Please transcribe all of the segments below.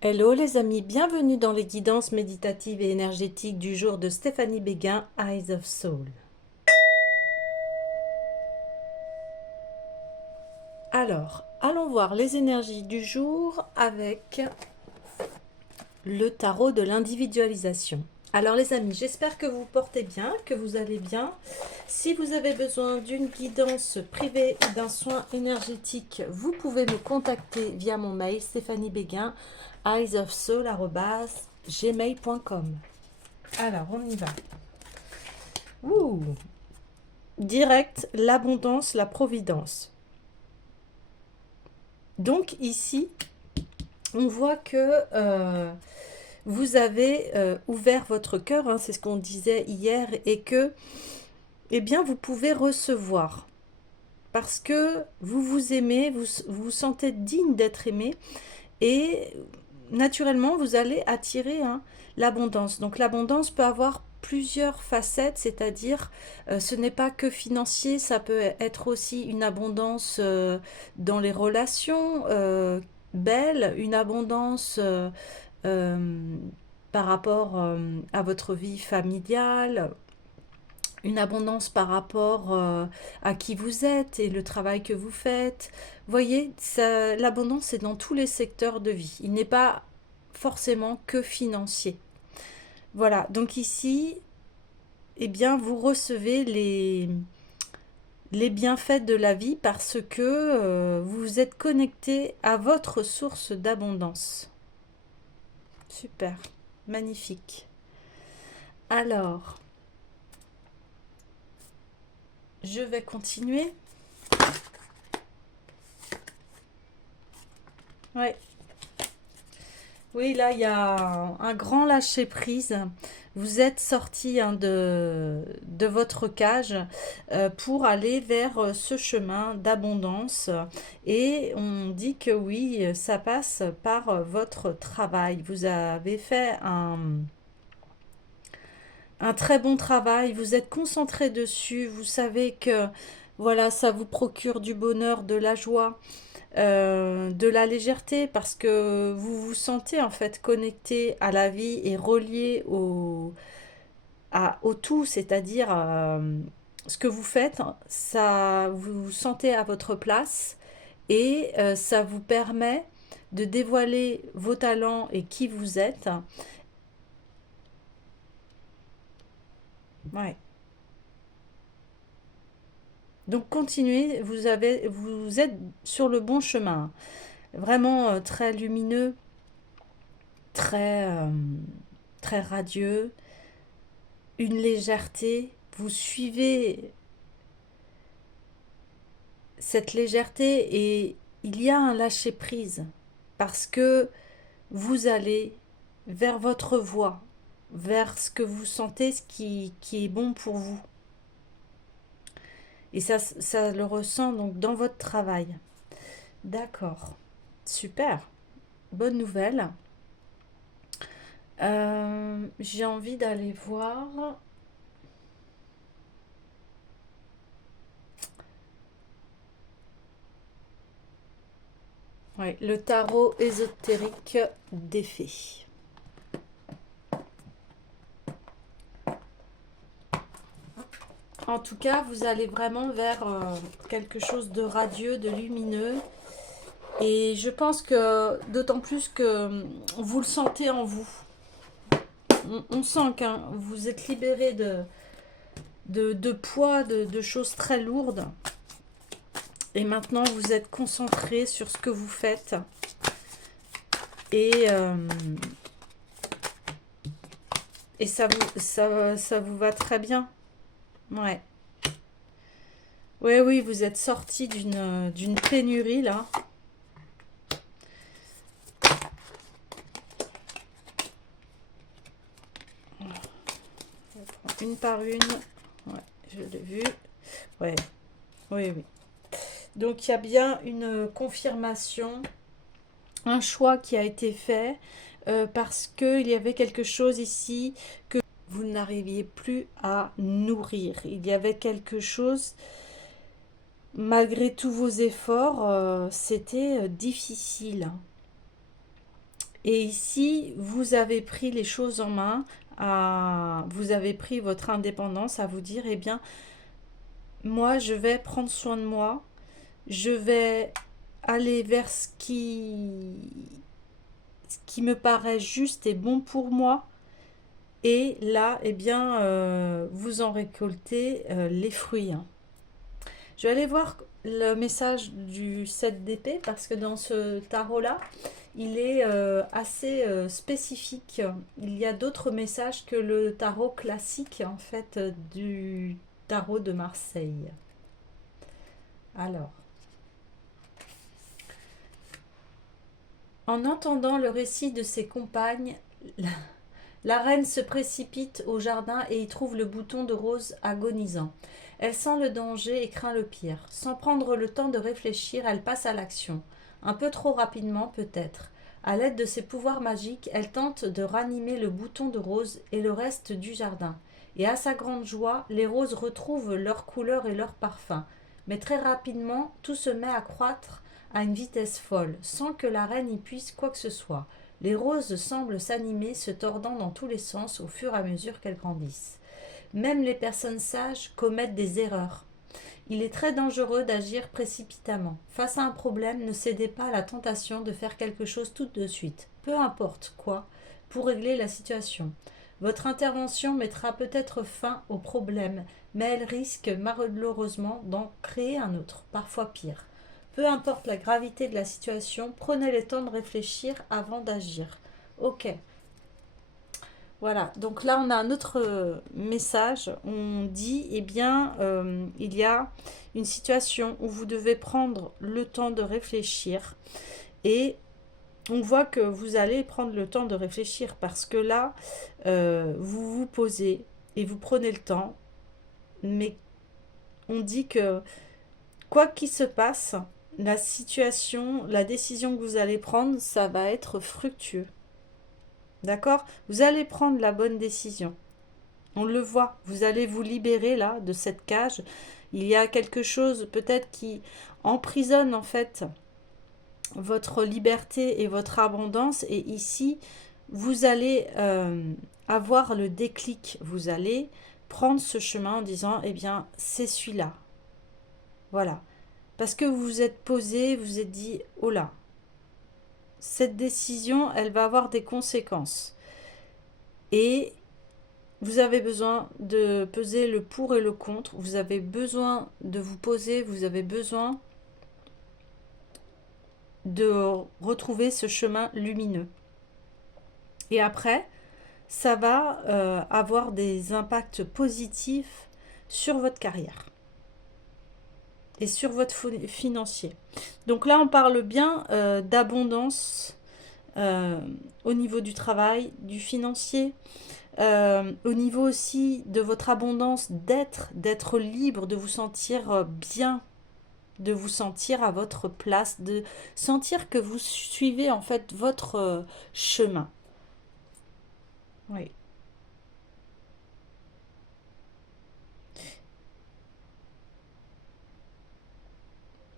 Hello les amis, bienvenue dans les guidances méditatives et énergétiques du jour de Stéphanie Béguin, Eyes of Soul. Alors, allons voir les énergies du jour avec le tarot de l'individualisation. Alors les amis, j'espère que vous portez bien, que vous allez bien. Si vous avez besoin d'une guidance privée ou d'un soin énergétique, vous pouvez me contacter via mon mail stéphaniebéguin, eyesofsoul@gmail.com. Alors, on y va. Ouh, direct, l'abondance, la providence. Donc ici, on voit que vous avez ouvert votre cœur, hein, c'est ce qu'on disait hier, et que, eh bien, vous pouvez recevoir. Parce que vous vous aimez, vous vous sentez digne d'être aimé, et naturellement, vous allez attirer l'abondance. Donc l'abondance peut avoir plusieurs facettes, c'est-à-dire ce n'est pas que financier, ça peut être aussi une abondance dans les relations belles, une abondance euh, par rapport à votre vie familiale, une abondance par rapport à qui vous êtes et le travail que vous faites. Voyez, l'abondance c'est dans tous les secteurs de vie. Il n'est pas forcément que financier. Voilà, donc ici, eh bien, vous recevez les bienfaits de la vie parce que vous êtes connecté à votre source d'abondance. Super, magnifique. Alors, je vais continuer. Ouais. Oui, là, il y a un grand lâcher-prise. Vous êtes sorti de votre cage pour aller vers ce chemin d'abondance. Et on dit que oui, ça passe par votre travail. Vous avez fait un très bon travail, vous êtes concentré dessus, vous savez que voilà, ça vous procure du bonheur, de la joie, de la légèreté parce que vous vous sentez en fait connecté à la vie et relié au tout, c'est-à-dire ce que vous faites, ça vous vous sentez à votre place et ça vous permet de dévoiler vos talents et qui vous êtes. Ouais. Donc continuez, vous êtes sur le bon chemin. Vraiment très lumineux, très, très radieux, une légèreté. Vous suivez cette légèreté et il y a un lâcher-prise parce que vous allez vers votre voie, vers ce que vous sentez, qui est bon pour vous. Et ça le ressent donc dans votre travail. D'accord. Super. Bonne nouvelle. J'ai envie d'aller voir. Ouais, le tarot ésotérique des fées. En tout cas, vous allez vraiment vers quelque chose de radieux, de lumineux. Et je pense que d'autant plus que vous le sentez en vous. On sent que vous êtes libéré de poids, de choses très lourdes. Et maintenant, vous êtes concentré sur ce que vous faites. Et, et ça vous va très bien. Ouais. Oui, oui, vous êtes sorti d'une pénurie là. Une par une. Ouais, je l'ai vu. Ouais, oui, oui. Donc il y a bien une confirmation, un choix qui a été fait parce qu'il y avait quelque chose ici que vous n'arriviez plus à nourrir. Il y avait quelque chose, malgré tous vos efforts, c'était difficile. Et ici, vous avez pris les choses en main, vous avez pris votre indépendance à vous dire, eh bien, moi, je vais prendre soin de moi, je vais aller vers ce qui me paraît juste et bon pour moi. Et là, eh bien, vous en récoltez les fruits, hein. Je vais aller voir le message du 7 d'épée parce que dans ce tarot-là, il est assez spécifique. Il y a d'autres messages que le tarot classique, en fait, du tarot de Marseille. Alors, en entendant le récit de ses compagnes, la reine se précipite au jardin et y trouve le bouton de rose agonisant. Elle sent le danger et craint le pire. Sans prendre le temps de réfléchir, elle passe à l'action. Un peu trop rapidement peut-être. À l'aide de ses pouvoirs magiques, elle tente de ranimer le bouton de rose et le reste du jardin. Et à sa grande joie, les roses retrouvent leur couleur et leur parfum. Mais très rapidement, tout se met à croître à une vitesse folle, sans que la reine y puisse quoi que ce soit. Les roses semblent s'animer, se tordant dans tous les sens au fur et à mesure qu'elles grandissent. Même les personnes sages commettent des erreurs. Il est très dangereux d'agir précipitamment. Face à un problème, ne cédez pas à la tentation de faire quelque chose tout de suite, peu importe quoi, pour régler la situation. Votre intervention mettra peut-être fin au problème, mais elle risque malheureusement d'en créer un autre, parfois pire. Peu importe la gravité de la situation, prenez le temps de réfléchir avant d'agir. Ok. Voilà, donc là on a un autre message. On dit, eh bien, il y a une situation où vous devez prendre le temps de réfléchir. Et on voit que vous allez prendre le temps de réfléchir parce que là, vous vous posez et vous prenez le temps. Mais on dit que quoi qu'il se passe, la situation, la décision que vous allez prendre, ça va être fructueux. D'accord? Vous allez prendre la bonne décision. On le voit, vous allez vous libérer là de cette cage. Il y a quelque chose peut-être qui emprisonne en fait votre liberté et votre abondance. Et ici, vous allez avoir le déclic. Vous allez prendre ce chemin en disant, eh bien, c'est celui-là. Voilà. Parce que vous vous êtes posé, vous vous êtes dit, oh là, cette décision, elle va avoir des conséquences. Et vous avez besoin de peser le pour et le contre. Vous avez besoin de vous poser, vous avez besoin de retrouver ce chemin lumineux. Et après, ça va avoir des impacts positifs sur votre carrière et sur votre financier. Donc là, on parle bien d'abondance au niveau du travail, du financier, au niveau aussi de votre abondance d'être libre, de vous sentir bien, de vous sentir à votre place, de sentir que vous suivez en fait votre chemin. Oui.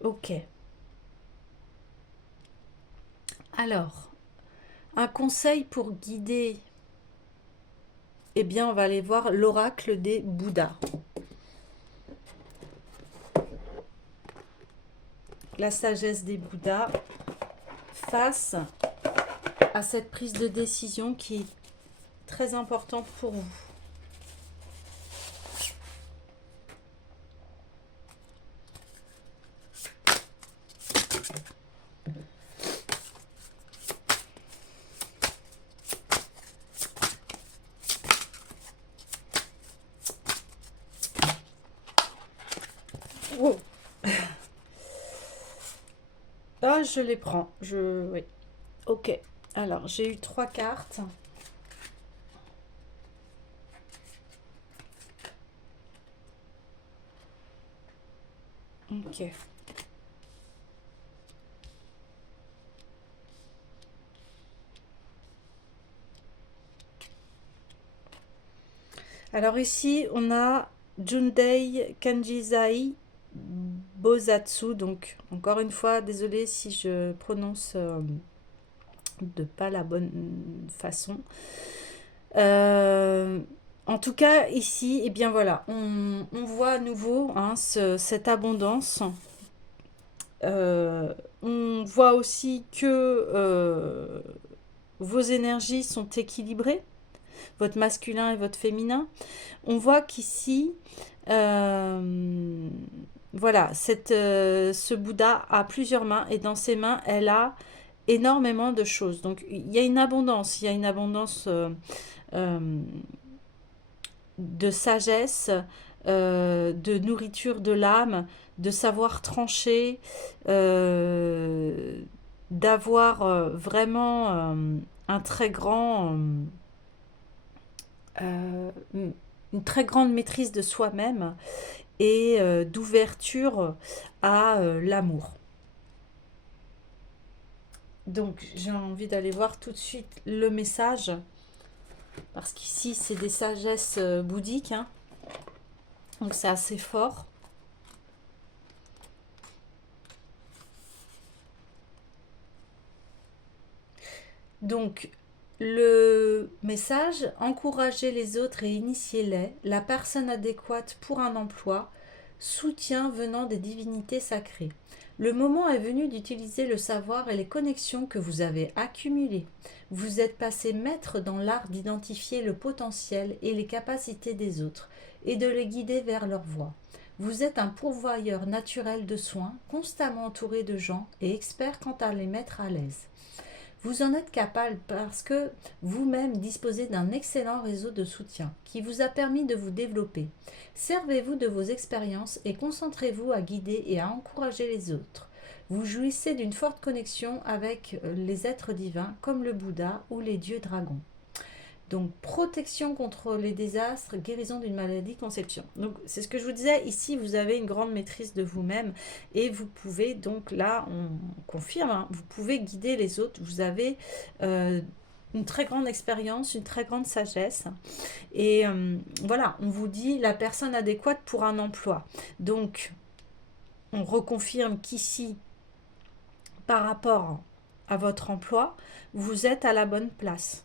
Ok. Alors, un conseil pour guider, eh bien, on va aller voir l'oracle des Bouddhas. La sagesse des Bouddhas face à cette prise de décision qui est très importante pour vous. Oh. Ah, je les prends. Oui. Ok. Alors, j'ai eu 3 cartes. Ok. Alors ici, on a Jundei Kanjizai Bosatsu. Donc, encore une fois, désolée si je prononce de pas la bonne façon. En tout cas, ici, eh bien voilà, on voit à nouveau hein, cette abondance. On voit aussi que vos énergies sont équilibrées, votre masculin et votre féminin. On voit qu'ici, voilà, ce Bouddha a plusieurs mains et dans ses mains, elle a énormément de choses. Donc il y a une abondance, euh, de sagesse, de nourriture de l'âme, de savoir trancher, d'avoir vraiment un très grand, une très grande maîtrise de soi-même et d'ouverture à l'amour. Donc j'ai envie d'aller voir tout de suite le message, parce qu'ici c'est des sagesses bouddhiques, hein, donc c'est assez fort. Donc le message, encourager les autres et initier-les, la personne adéquate pour un emploi, soutien venant des divinités sacrées. Le moment est venu d'utiliser le savoir et les connexions que vous avez accumulées. Vous êtes passé maître dans l'art d'identifier le potentiel et les capacités des autres et de les guider vers leur voie. Vous êtes un pourvoyeur naturel de soins, constamment entouré de gens et expert quant à les mettre à l'aise. Vous en êtes capable parce que vous-même disposez d'un excellent réseau de soutien qui vous a permis de vous développer. Servez-vous de vos expériences et concentrez-vous à guider et à encourager les autres. Vous jouissez d'une forte connexion avec les êtres divins comme le Bouddha ou les dieux dragons. Donc, protection contre les désastres, guérison d'une maladie, conception. Donc, c'est ce que je vous disais, ici, vous avez une grande maîtrise de vous-même et vous pouvez, donc là, on confirme, hein, vous pouvez guider les autres. Vous avez une très grande expérience, une très grande sagesse. Et voilà, on vous dit la personne adéquate pour un emploi. Donc, on reconfirme qu'ici, par rapport à votre emploi, vous êtes à la bonne place.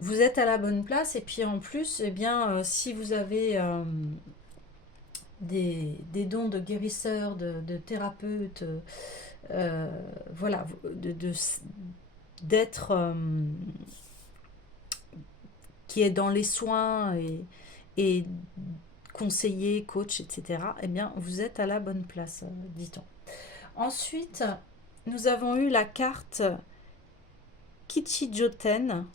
Vous êtes à la bonne place et puis en plus, eh bien, si vous avez des dons de guérisseur, de thérapeute, voilà, d'être qui est dans les soins et conseiller, coach, etc., eh bien, vous êtes à la bonne place, dit-on. Ensuite, nous avons eu la carte Kichijoten.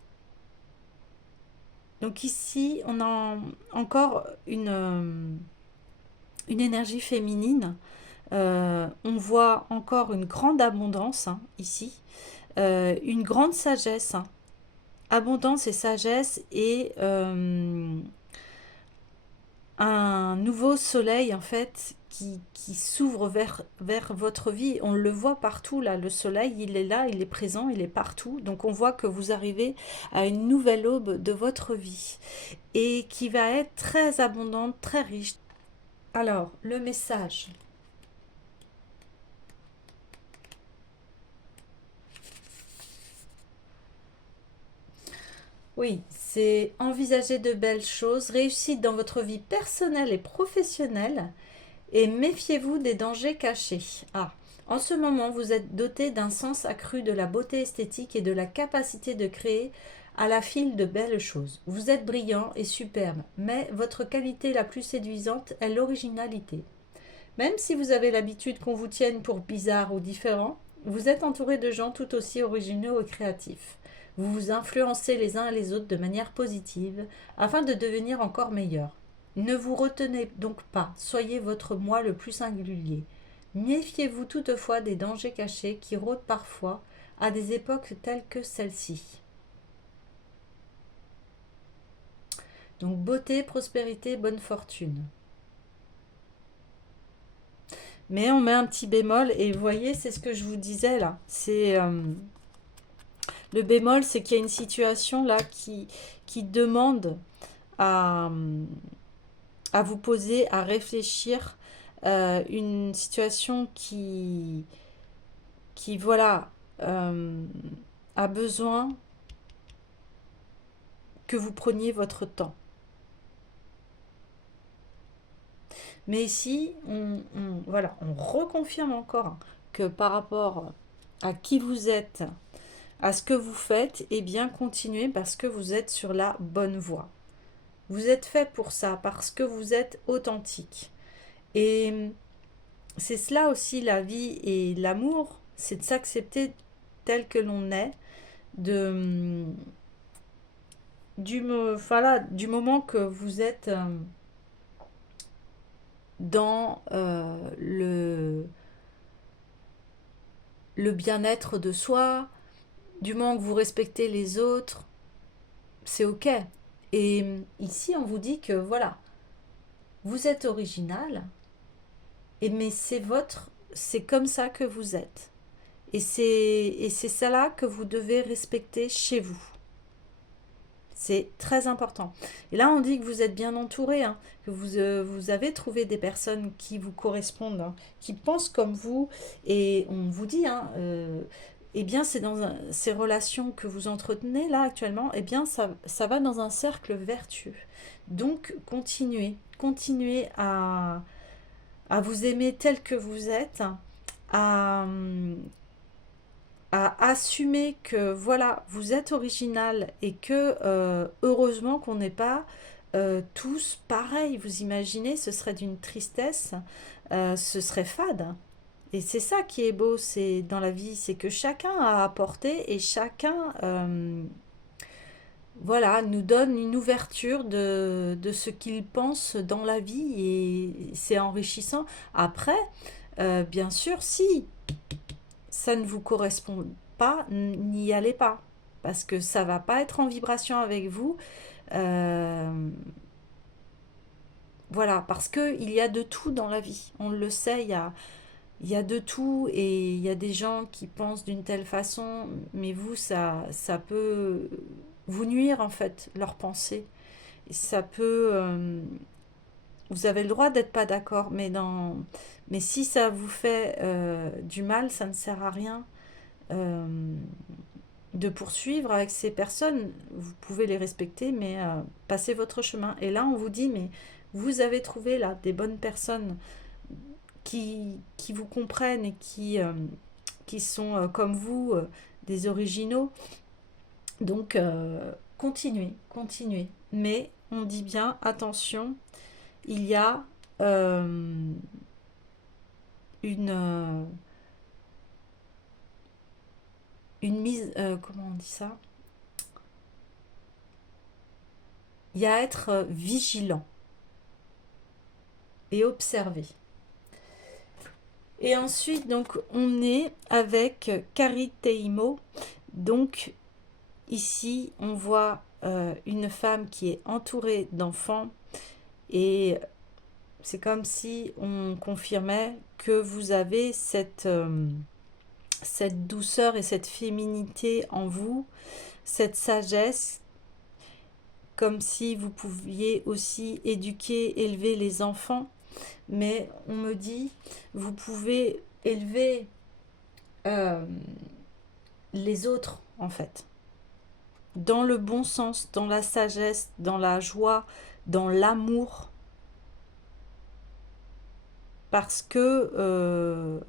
Donc ici, on a encore une énergie féminine. On voit encore une grande abondance hein, ici, une grande sagesse, hein. Abondance et sagesse et un nouveau soleil en fait qui s'ouvre vers votre vie. On le voit partout là, le soleil il est là, il est présent, il est partout. Donc on voit que vous arrivez à une nouvelle aube de votre vie et qui va être très abondante, très riche. Alors, le message. Oui, c'est envisager de belles choses, réussite dans votre vie personnelle et professionnelle, et méfiez-vous des dangers cachés. Ah, en ce moment, vous êtes doté d'un sens accru de la beauté esthétique et de la capacité de créer à la file de belles choses. Vous êtes brillant et superbe, mais votre qualité la plus séduisante est l'originalité. Même si vous avez l'habitude qu'on vous tienne pour bizarre ou différent, vous êtes entouré de gens tout aussi originaux et créatifs. Vous vous influencez les uns et les autres de manière positive afin de devenir encore meilleur. Ne vous retenez donc pas, soyez votre moi le plus singulier. Méfiez-vous toutefois des dangers cachés qui rôdent parfois à des époques telles que celle-ci. Donc beauté, prospérité, bonne fortune. Mais on met un petit bémol et vous voyez, c'est ce que je vous disais là. C'est le bémol, c'est qu'il y a une situation là qui demande à vous poser, à réfléchir une situation voilà, a besoin que vous preniez votre temps. Mais ici, voilà, on reconfirme encore hein, que par rapport à qui vous êtes, à ce que vous faites, eh bien continuez parce que vous êtes sur la bonne voie. Vous êtes fait pour ça, parce que vous êtes authentique. Et c'est cela aussi la vie et l'amour, c'est de s'accepter tel que l'on est, de, voilà, du moment que vous êtes dans le bien-être de soi, du moment que vous respectez les autres, c'est ok. Et ici, on vous dit que voilà, vous êtes original, mais c'est comme ça que vous êtes. Et c'est ça là que vous devez respecter chez vous. C'est très important. Et là, on dit que vous êtes bien entouré, hein, que vous avez trouvé des personnes qui vous correspondent, hein, qui pensent comme vous. Et on vous dit, hein, eh bien, c'est dans ces relations que vous entretenez là actuellement, eh bien, ça va dans un cercle vertueux. Donc, continuez à vous aimer tel que vous êtes, à, à assumer que voilà, vous êtes original et que heureusement qu'on n'est pas tous pareils. Vous imaginez, ce serait d'une tristesse, ce serait fade. Et c'est ça qui est beau, c'est dans la vie, c'est que chacun a apporté et chacun voilà, nous donne une ouverture de ce qu'il pense dans la vie et c'est enrichissant. Après, bien sûr, si ça ne vous correspond pas, n'y allez pas. Parce que ça va pas être en vibration avec vous. Euh, voilà, parce qu'il y a de tout dans la vie. On le sait, il y a de tout et il y a des gens qui pensent d'une telle façon, mais vous, ça peut vous nuire en fait, leur pensée. Et ça peut... vous avez le droit d'être pas d'accord, mais si ça vous fait du mal, ça ne sert à rien. euh, de poursuivre avec ces personnes. Vous pouvez les respecter, mais passez votre chemin. Et là, on vous dit, mais vous avez trouvé là des bonnes personnes qui vous comprennent et qui sont comme vous, des originaux. Donc, continuez. Mais on dit bien, attention, il y a une, euh, une mise, comment on dit ça? Il y a à être vigilant et observer. Et ensuite, donc, on est avec Cariteimo. Donc, ici, on voit une femme qui est entourée d'enfants et c'est comme si on confirmait que vous avez cette douceur et cette féminité en vous, cette sagesse, comme si vous pouviez aussi éduquer, élever les enfants. Mais on me dit, vous pouvez élever euh, les autres, en fait. Dans le bon sens, dans la sagesse, dans la joie, dans l'amour. Parce que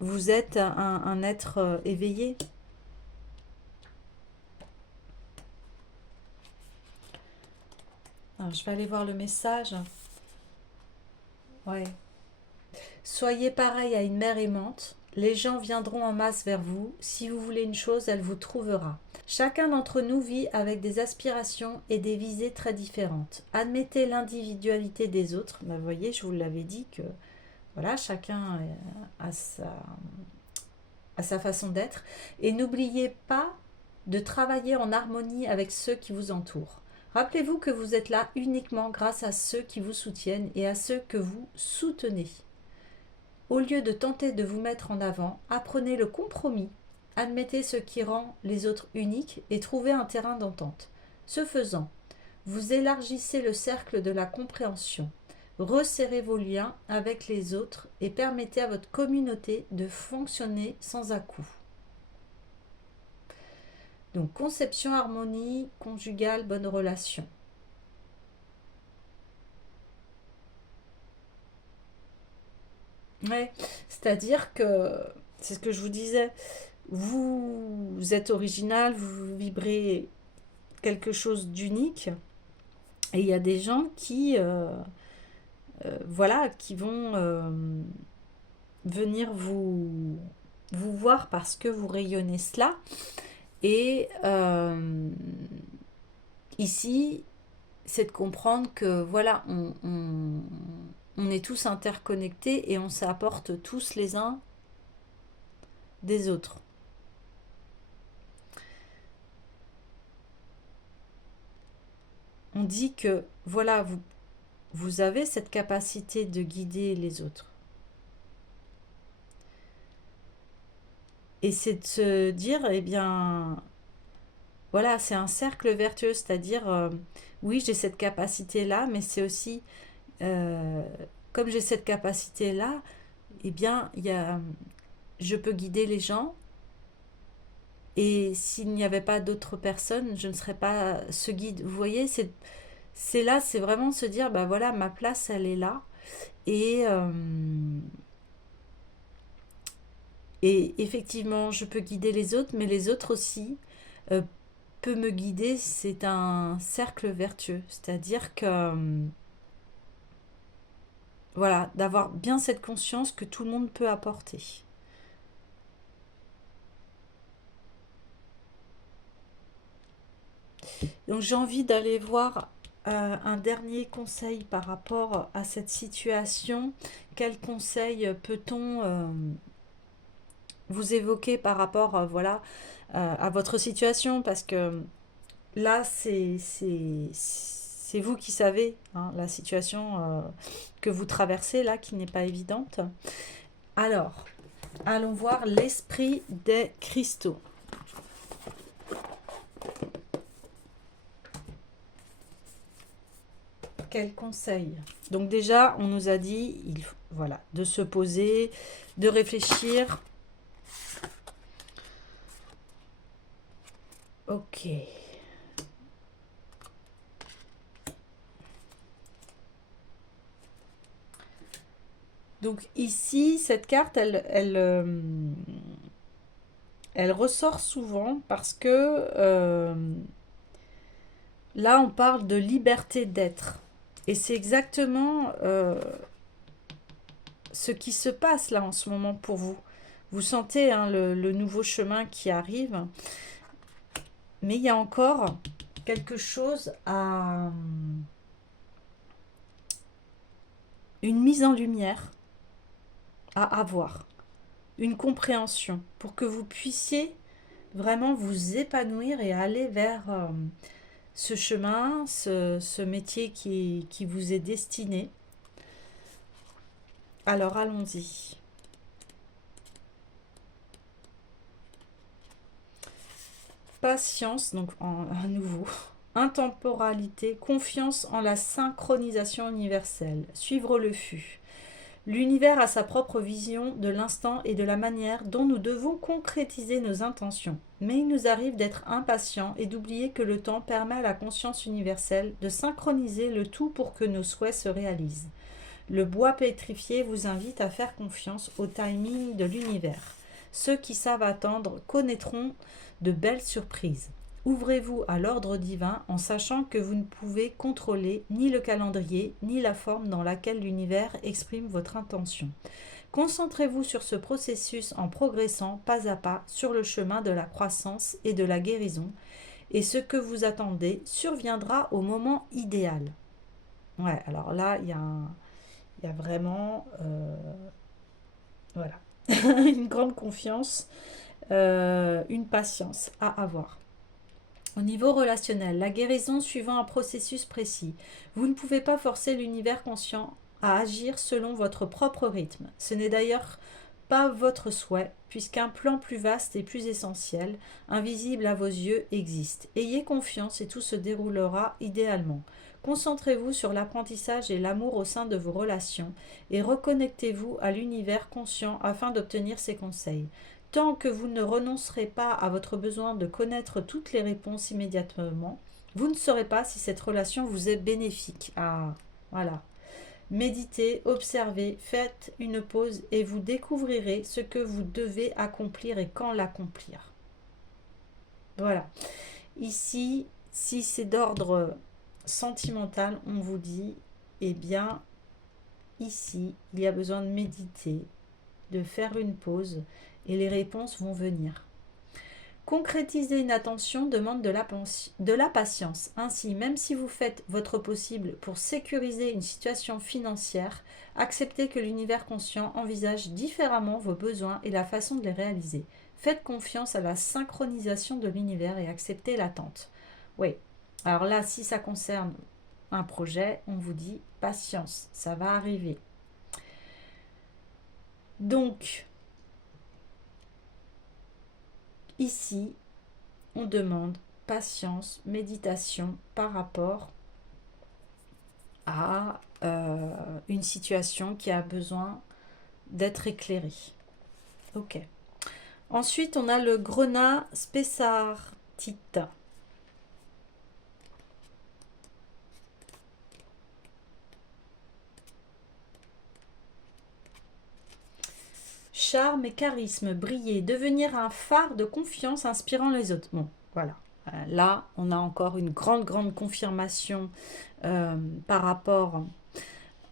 vous êtes un être éveillé. Alors, je vais aller voir le message. Ouais. Soyez pareil à une mère aimante. Les gens viendront en masse vers vous. Si vous voulez une chose, elle vous trouvera. Chacun d'entre nous vit avec des aspirations et des visées très différentes. Admettez l'individualité des autres. Ben, vous voyez, je vous l'avais dit que voilà, chacun a sa façon d'être. Et n'oubliez pas de travailler en harmonie avec ceux qui vous entourent. Rappelez-vous que vous êtes là uniquement grâce à ceux qui vous soutiennent et à ceux que vous soutenez. Au lieu de tenter de vous mettre en avant, apprenez le compromis, admettez ce qui rend les autres uniques et trouvez un terrain d'entente. Ce faisant, vous élargissez le cercle de la compréhension. Resserrez vos liens avec les autres et permettez à votre communauté de fonctionner sans à-coups. Donc, conception, harmonie, conjugale, bonne relation. Ouais, c'est-à-dire que, c'est ce que je vous disais, vous êtes original, vous vibrez quelque chose d'unique, et il y a des gens qui, voilà, qui vont venir vous voir parce que vous rayonnez cela. Et ici, c'est de comprendre que voilà, on est tous interconnectés et on s'apporte tous les uns des autres. On dit que voilà, vous avez cette capacité de guider les autres. Et c'est de se dire, eh bien, voilà, c'est un cercle vertueux, c'est-à-dire, oui, j'ai cette capacité-là, mais c'est aussi, euh, comme j'ai cette capacité-là, eh bien, je peux guider les gens, et s'il n'y avait pas d'autres personnes, je ne serais pas ce guide. Vous voyez, c'est là, c'est vraiment se dire, bah voilà, ma place, elle est là, et, et effectivement, je peux guider les autres, mais les autres aussi euh, peuvent me guider. C'est un cercle vertueux, c'est-à-dire que voilà, d'avoir bien cette conscience que tout le monde peut apporter. Donc j'ai envie d'aller voir un dernier conseil par rapport à cette situation. Quel conseil peut-on vous évoquer par rapport voilà, à votre situation? Parce que là, c'est vous qui savez hein, la situation que vous traversez là, qui n'est pas évidente. Alors, allons voir l'esprit des cristaux. Quel conseil? Donc déjà, on nous a dit, voilà, de se poser, de réfléchir. Ok. Donc ici, cette carte, elle ressort souvent parce que là, on parle de liberté d'être. Et c'est exactement ce qui se passe là en ce moment pour vous. Vous sentez hein, le nouveau chemin qui arrive, mais il y a encore quelque chose à... une mise en lumière à avoir, une compréhension pour que vous puissiez vraiment vous épanouir et aller vers ce chemin, ce métier qui vous est destiné. Alors allons-y. Patience, donc à nouveau. Intemporalité, confiance en la synchronisation universelle. Suivre le flux. L'univers a sa propre vision de l'instant et de la manière dont nous devons concrétiser nos intentions. Mais il nous arrive d'être impatients et d'oublier que le temps permet à la conscience universelle de synchroniser le tout pour que nos souhaits se réalisent. Le bois pétrifié vous invite à faire confiance au timing de l'univers. Ceux qui savent attendre connaîtront de belles surprises. Ouvrez-vous à l'ordre divin en sachant que vous ne pouvez contrôler ni le calendrier ni la forme dans laquelle l'univers exprime votre intention. Concentrez-vous sur ce processus en progressant pas à pas sur le chemin de la croissance et de la guérison, et ce que vous attendez surviendra au moment idéal. Ouais, alors là, il y a vraiment voilà, une grande confiance, une patience à avoir. Au niveau relationnel, la guérison suivant un processus précis. Vous ne pouvez pas forcer l'univers conscient à agir selon votre propre rythme. Ce n'est d'ailleurs pas votre souhait, puisqu'un plan plus vaste et plus essentiel, invisible à vos yeux, existe. Ayez confiance et tout se déroulera idéalement. Concentrez-vous sur l'apprentissage et l'amour au sein de vos relations et reconnectez-vous à l'univers conscient afin d'obtenir ces conseils. Tant que vous ne renoncerez pas à votre besoin de connaître toutes les réponses immédiatement, vous ne saurez pas si cette relation vous est bénéfique. Ah, voilà. Méditez, observez, faites une pause et vous découvrirez ce que vous devez accomplir et quand l'accomplir. Voilà. Ici, si c'est d'ordre sentimental, on vous dit, eh bien, ici, il y a besoin de méditer, de faire une pause et les réponses vont venir. Concrétiser une attention demande de la patience. Ainsi, même si vous faites votre possible pour sécuriser une situation financière, acceptez que l'univers conscient envisage différemment vos besoins et la façon de les réaliser. Faites confiance à la synchronisation de l'univers et acceptez l'attente. Oui, alors là, si ça concerne un projet, on vous dit patience, ça va arriver. Donc, ici, on demande patience, méditation par rapport à une situation qui a besoin d'être éclairée. Ok. Ensuite, on a le grenat spessartite. Charme et charisme, briller, devenir un phare de confiance inspirant les autres. Bon, voilà. Là, on a encore une grande confirmation par rapport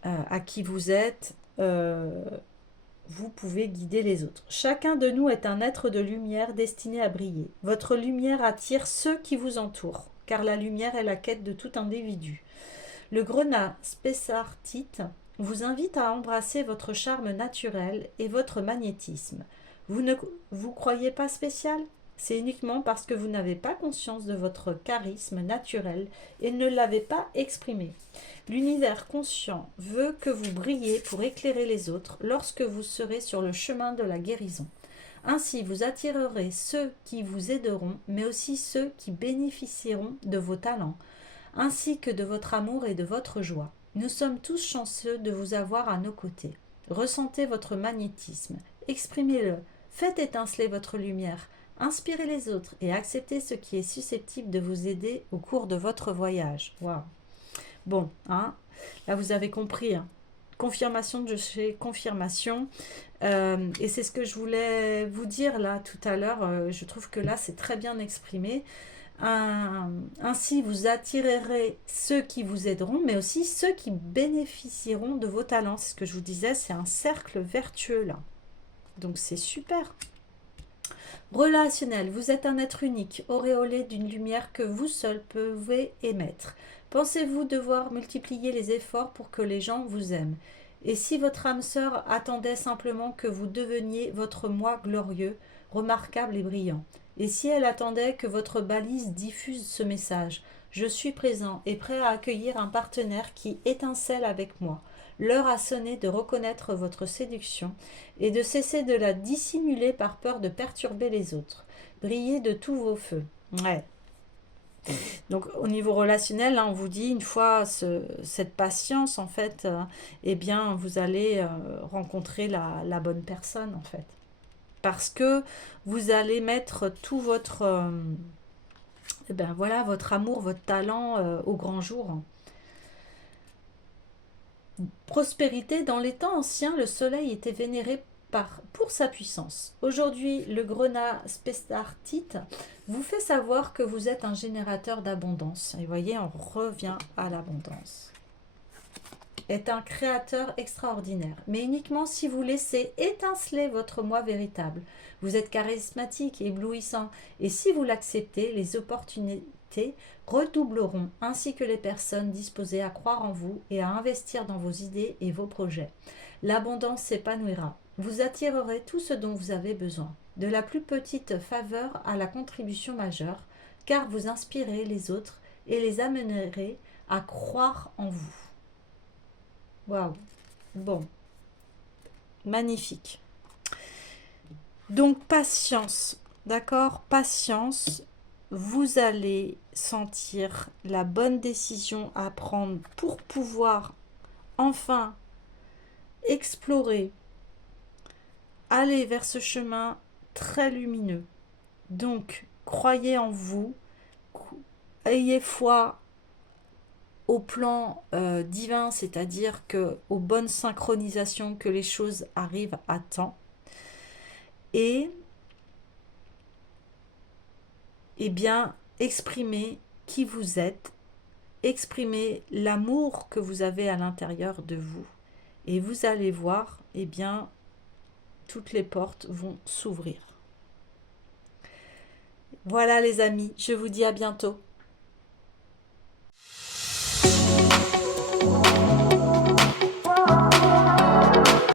à qui vous êtes. Vous pouvez guider les autres. Chacun de nous est un être de lumière destiné à briller. Votre lumière attire ceux qui vous entourent, car la lumière est la quête de tout individu. Le grenat spessartite vous invite à embrasser votre charme naturel et votre magnétisme. Vous ne vous croyez pas spécial? C'est uniquement parce que vous n'avez pas conscience de votre charisme naturel et ne l'avez pas exprimé. L'univers conscient veut que vous brillez pour éclairer les autres lorsque vous serez sur le chemin de la guérison. Ainsi, vous attirerez ceux qui vous aideront, mais aussi ceux qui bénéficieront de vos talents, ainsi que de votre amour et de votre joie. Nous sommes tous chanceux de vous avoir à nos côtés. Ressentez votre magnétisme, exprimez-le, faites étinceler votre lumière, inspirez les autres et acceptez ce qui est susceptible de vous aider au cours de votre voyage. Waouh. Bon, hein, là vous avez compris, hein. Confirmation de chez confirmation. Et c'est ce que je voulais vous dire là tout à l'heure. Je trouve que là c'est très bien exprimé. Ainsi, vous attirerez ceux qui vous aideront, mais aussi ceux qui bénéficieront de vos talents. C'est ce que je vous disais, c'est un cercle vertueux là. Donc c'est super. Relationnel, vous êtes un être unique, auréolé d'une lumière que vous seul pouvez émettre. Pensez-vous devoir multiplier les efforts pour que les gens vous aiment? Et si votre âme sœur attendait simplement que vous deveniez votre moi glorieux, remarquable et brillant? Et si elle attendait que votre balise diffuse ce message? Je suis présent et prêt à accueillir un partenaire qui étincelle avec moi. L'heure a sonné de reconnaître votre séduction et de cesser de la dissimuler par peur de perturber les autres. Brillez de tous vos feux. Ouais. Donc au niveau relationnel, là, on vous dit une fois cette patience, en fait, eh bien, vous allez rencontrer la bonne personne, en fait. Parce que vous allez mettre tout votre, eh ben, voilà, votre amour, votre talent au grand jour. Prospérité, dans les temps anciens, le soleil était vénéré pour sa puissance. Aujourd'hui, le grenat spessartite vous fait savoir que vous êtes un générateur d'abondance. Et vous voyez, on revient à l'abondance. Est un créateur extraordinaire, mais uniquement si vous laissez étinceler votre moi véritable. Vous êtes charismatique et éblouissant, et si vous l'acceptez, les opportunités redoubleront, ainsi que les personnes disposées à croire en vous et à investir dans vos idées et vos projets. L'abondance s'épanouira. Vous attirerez tout ce dont vous avez besoin, de la plus petite faveur à la contribution majeure, car vous inspirez les autres et les amènerez à croire en vous. Waouh, bon, magnifique. Donc patience, d'accord? Patience, vous allez sentir la bonne décision à prendre pour pouvoir enfin explorer, aller vers ce chemin très lumineux. Donc, croyez en vous, ayez foi au plan divin, c'est-à-dire que aux bonnes synchronisations, que les choses arrivent à temps. Et bien, exprimez qui vous êtes, exprimez l'amour que vous avez à l'intérieur de vous. Et vous allez voir, bien, toutes les portes vont s'ouvrir. Voilà les amis, je vous dis à bientôt.